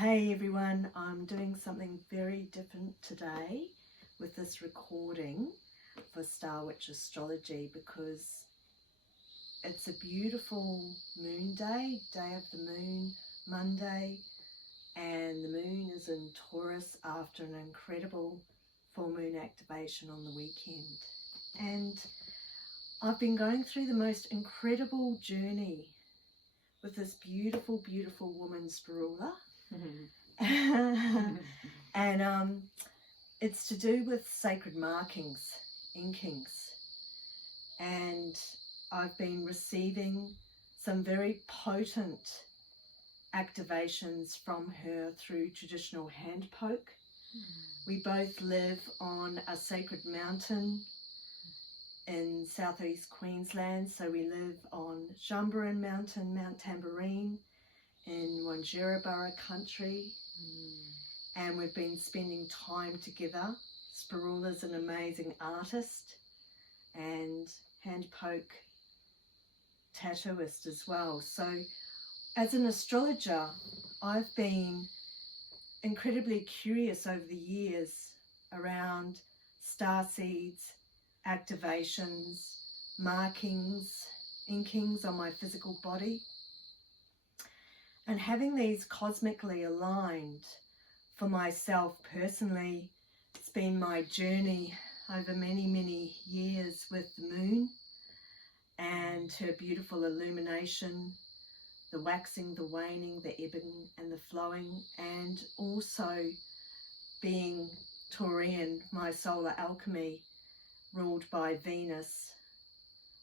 Hey everyone, I'm doing something very different today with this recording for Star Witch Astrology because it's a beautiful moon day, day of the moon, Monday, and the moon is in Taurus after an incredible full moon activation on the weekend. And I've been going through the most incredible journey with this beautiful, beautiful woman, Spirula. And it's to do with sacred markings, inkings, and I've been receiving some very potent activations from her through traditional hand poke. We both live on a sacred mountain in southeast Queensland, so we live on Jambaran Mountain, Mount Tamborine, in Wanjirabara country, and we've been spending time together. Spirula's an amazing artist and hand poke tattooist as well. So as an astrologer, I've been incredibly curious over the years around star seeds, activations, markings, inkings on my physical body. And having these cosmically aligned for myself personally, it's been my journey over many, many years with the moon and her beautiful illumination, the waxing, the waning, the ebbing and the flowing, and also being Taurian, my solar alchemy, ruled by Venus.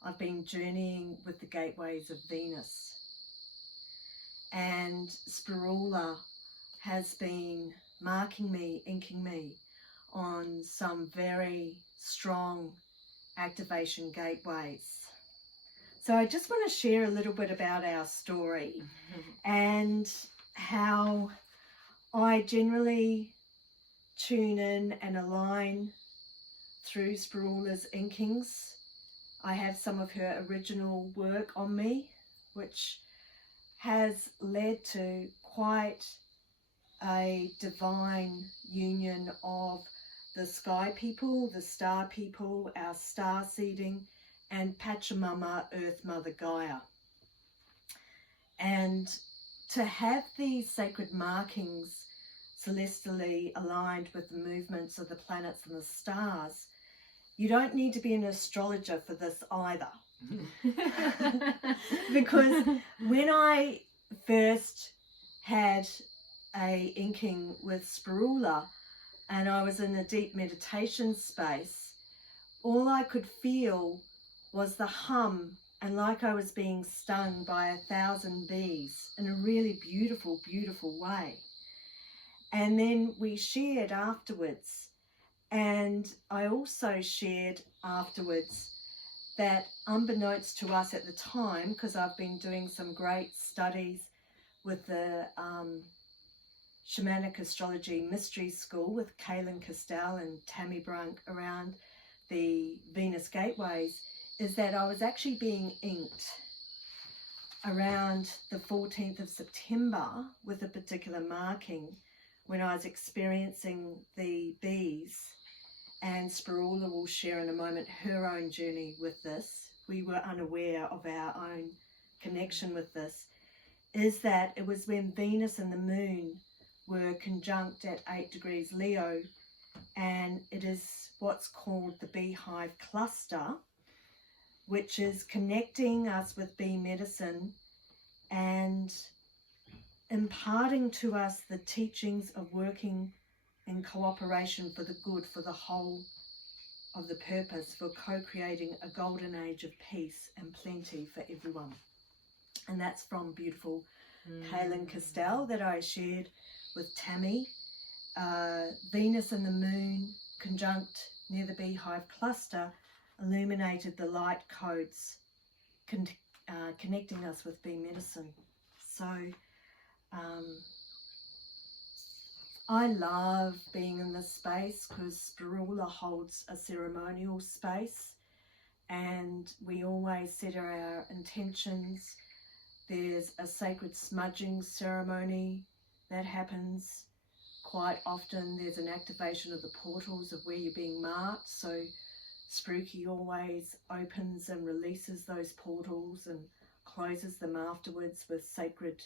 I've been journeying with the gateways of Venus. And Spirula has been marking me, inking me on some very strong activation gateways. So I just want to share a little bit about our story and how I generally tune in and align through Spirula's inkings. I have some of her original work on me, which has led to quite a divine union of the sky people, the star people, our star seeding, and Pachamama, Earth Mother Gaia. And to have these sacred markings celestially aligned with the movements of the planets and the stars, you don't need to be an astrologer for this either. Because when I first had a inking with Spirula and I was in a deep meditation space, all I could feel was the hum and like I was being stung by 1,000 bees in a really beautiful, beautiful way. And then we shared afterwards, and I also shared afterwards that unbeknownst to us at the time, because I've been doing some great studies with the Shamanic Astrology Mystery School with Kaylin Castell and Tammy Brunk around the Venus Gateways, is that I was actually being inked around the 14th of September with a particular marking when I was experiencing the bees. And Spirula will share in a moment her own journey with this. We were unaware of our own connection with this. Is that it was when Venus and the moon were conjunct at 8 degrees Leo, and it is what's called the Beehive Cluster, which is connecting us with bee medicine and imparting to us the teachings of working in cooperation for the good, for the whole of the purpose, for co-creating a golden age of peace and plenty for everyone. And that's from beautiful Kaylin Castell that I shared with Tammy. Venus and the moon conjunct near the Beehive Cluster illuminated the light codes connecting us with bee medicine. So I love being in this space because Spirula holds a ceremonial space and we always set our intentions. There's a sacred smudging ceremony that happens quite often. There's an activation of the portals of where you're being marked. So Spooky always opens and releases those portals and closes them afterwards with sacred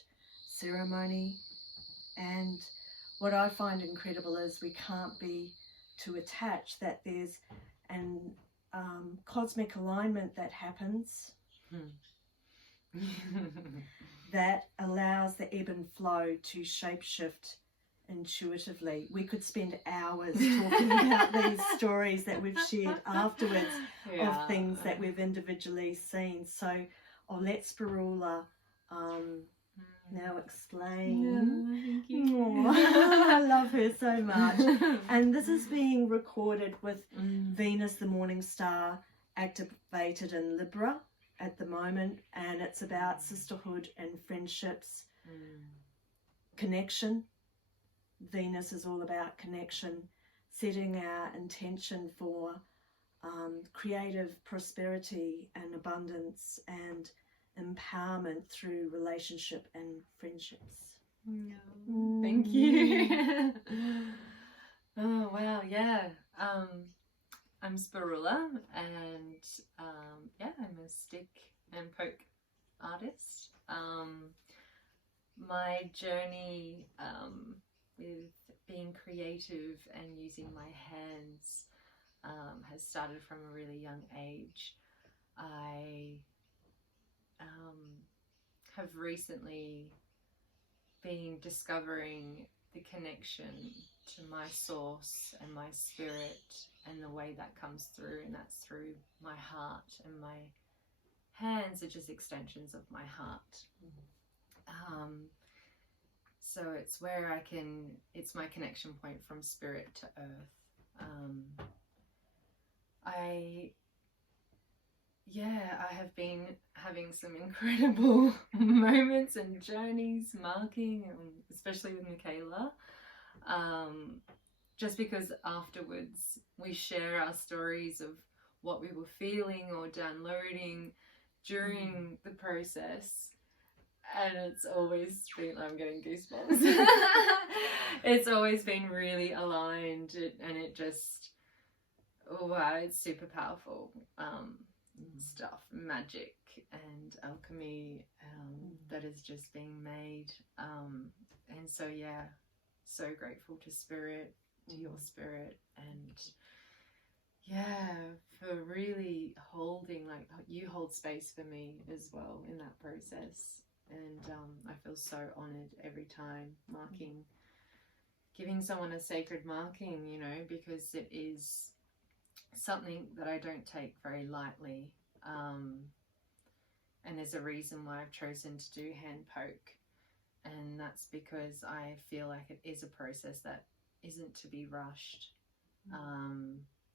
ceremony. And what I find incredible is we can't be too attached, that there's an cosmic alignment that happens that allows the ebb and flow to shapeshift intuitively. We could spend hours talking about these stories that we've shared afterwards of things that we've individually seen. So I'll let Spirula now explain. Thank you. I love her so much. And this is being recorded with Venus, the morning star, activated in Libra at the moment, and it's about sisterhood and friendships, connection. Venus is all about connection, setting our intention for creative prosperity and abundance and empowerment through relationship and friendships. Thank you. Oh wow, yeah. I'm Spirula, and I'm a stick and poke artist. My journey with being creative and using my hands has started from a really young age. I have recently been discovering the connection to my source and my spirit, and the way that comes through, and that's through my heart, and my hands are just extensions of my heart. So it's where it's my connection point from spirit to earth. I have been having some incredible moments and journeys marking, especially with Mikailah. Just because afterwards we share our stories of what we were feeling or downloading during the process. And it's always been, I'm getting goosebumps. It's always been really aligned, and it just, wow, it's super powerful stuff, magic and alchemy that is just being made. And so, yeah, so grateful to spirit, to your spirit, and yeah, for really holding, like, you hold space for me as well in that process. And I feel so honoured every time marking, giving someone a sacred marking, you know, because it is something that I don't take very lightly. And there's a reason why I've chosen to do hand poke. And that's because I feel like it is a process that isn't to be rushed.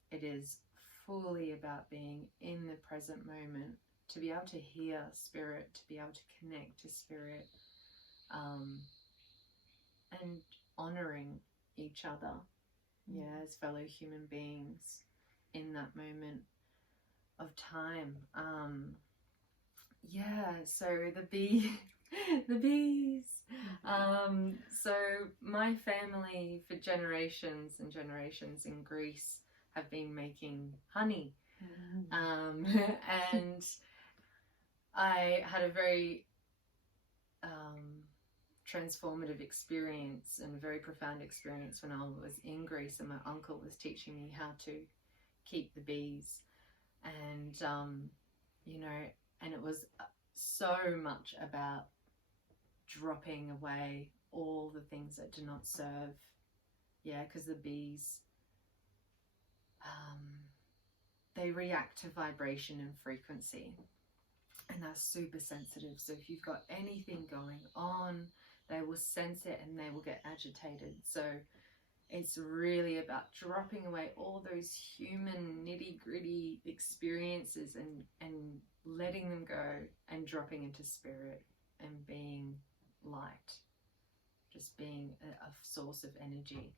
It is fully about being in the present moment, to be able to hear spirit, to be able to connect to spirit, and honouring each other, as fellow human beings in that moment of time. So the bees. So my family for generations and generations in Greece have been making honey. And I had a very transformative experience and a very profound experience when I was in Greece, and my uncle was teaching me how to keep the bees. And you know, and it was so much about dropping away all the things that do not serve, because the bees, they react to vibration and frequency, and they're super sensitive. So if you've got anything going on, they will sense it and they will get agitated. So it's really about dropping away all those human nitty-gritty experiences and letting them go and dropping into spirit and being light, just being a source of energy.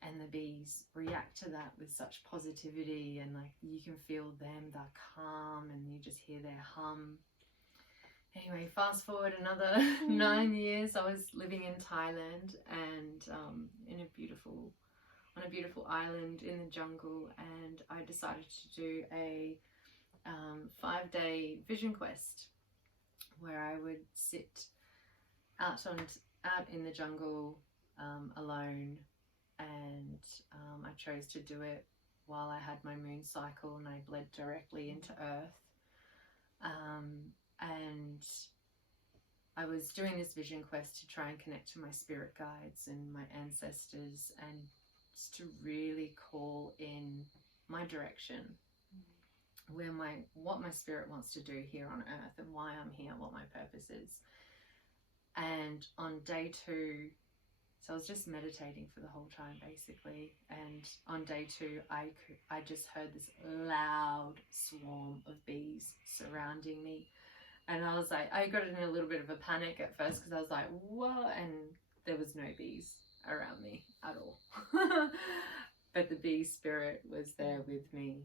And the bees react to that with such positivity, and like you can feel them, they're calm, and you just hear their hum. Anyway, fast forward another 9 years, I was living in Thailand and on a beautiful island in the jungle, and I decided to do a 5-day vision quest where I would sit out in the jungle alone, and I chose to do it while I had my moon cycle and I bled directly into Earth. And I was doing this vision quest to try and connect to my spirit guides and my ancestors, and just to really call in my direction, what my spirit wants to do here on Earth and why I'm here, what my purpose is. And on day 2, so I was just meditating for the whole time basically, and on day 2 I just heard this loud swarm of bees surrounding me, and I was like, I got in a little bit of a panic at first because I was like, what? And there was no bees around me at all. But the bee spirit was there with me.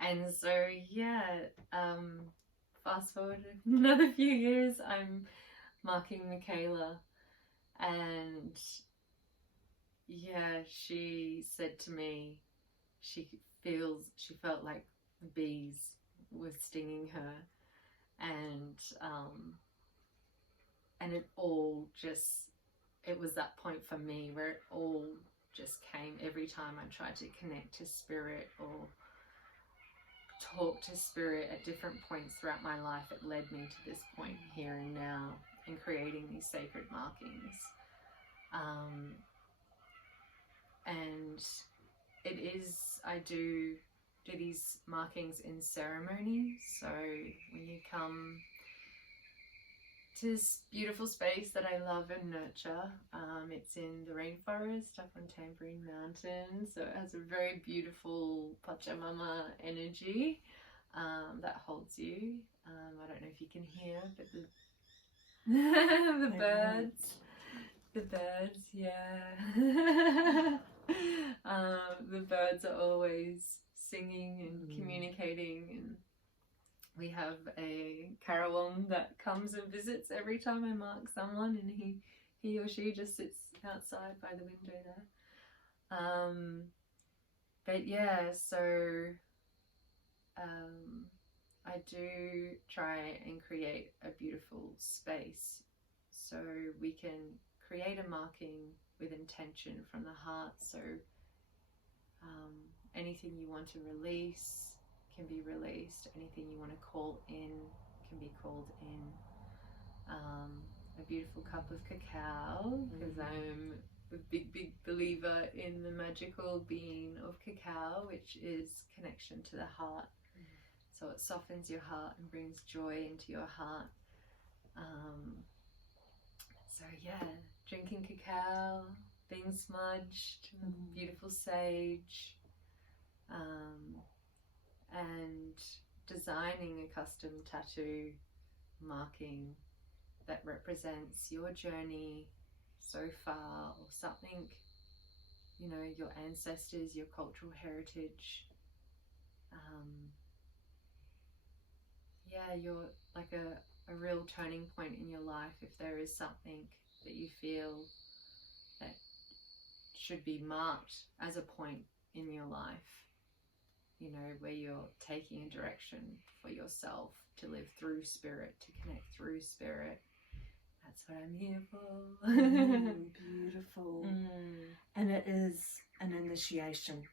And so fast forward another few years, I'm marking Mikailah, and she said to me she felt like the bees were stinging her, and it was that point for me where it all just came. Every time I tried to connect to spirit or talk to spirit at different points throughout my life, it led me to this point here and now in creating these sacred markings. And I do these markings in ceremony. So when you come to this beautiful space that I love and nurture, it's in the rainforest up on Tambourine Mountain, so it has a very beautiful Pachamama energy that holds you. I don't know if you can hear, but the birds, the birds are always singing and communicating, and we have a Karawong that comes and visits every time I mark someone, and he or she just sits outside by the window there. I do try and create a beautiful space so we can create a marking with intention from the heart. So anything you want to release can be released. Anything you want to call in can be called in. A beautiful cup of cacao, because I'm a big believer in the magical being of cacao, which is connection to the heart. So it softens your heart and brings joy into your heart. Drinking cacao, being smudged with beautiful sage, and designing a custom tattoo marking that represents your journey so far, or something, your ancestors, your cultural heritage. You're like a real turning point in your life. If there is something that you feel that should be marked as a point in your life, where you're taking a direction for yourself to live through spirit, to connect through spirit, that's what I'm here for. Beautiful. And it is an initiation.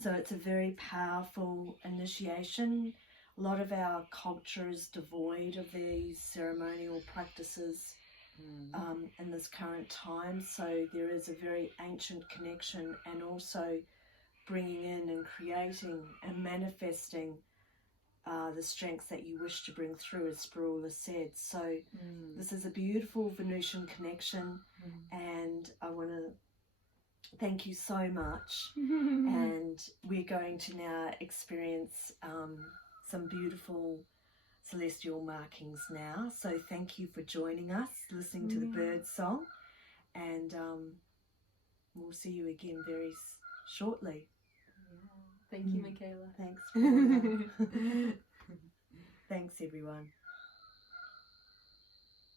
So it's a very powerful initiation. A lot of our culture is devoid of these ceremonial practices in this current time. So there is a very ancient connection, and also bringing in and creating and manifesting the strengths that you wish to bring through, as Spirula said. So this is a beautiful Venusian connection, and I want to thank you so much. And we're going to now experience some beautiful celestial markings now. So thank you for joining us, listening to the bird song, and we'll see you again very shortly. Thank you, Mikailah. Thanks. Thanks, everyone.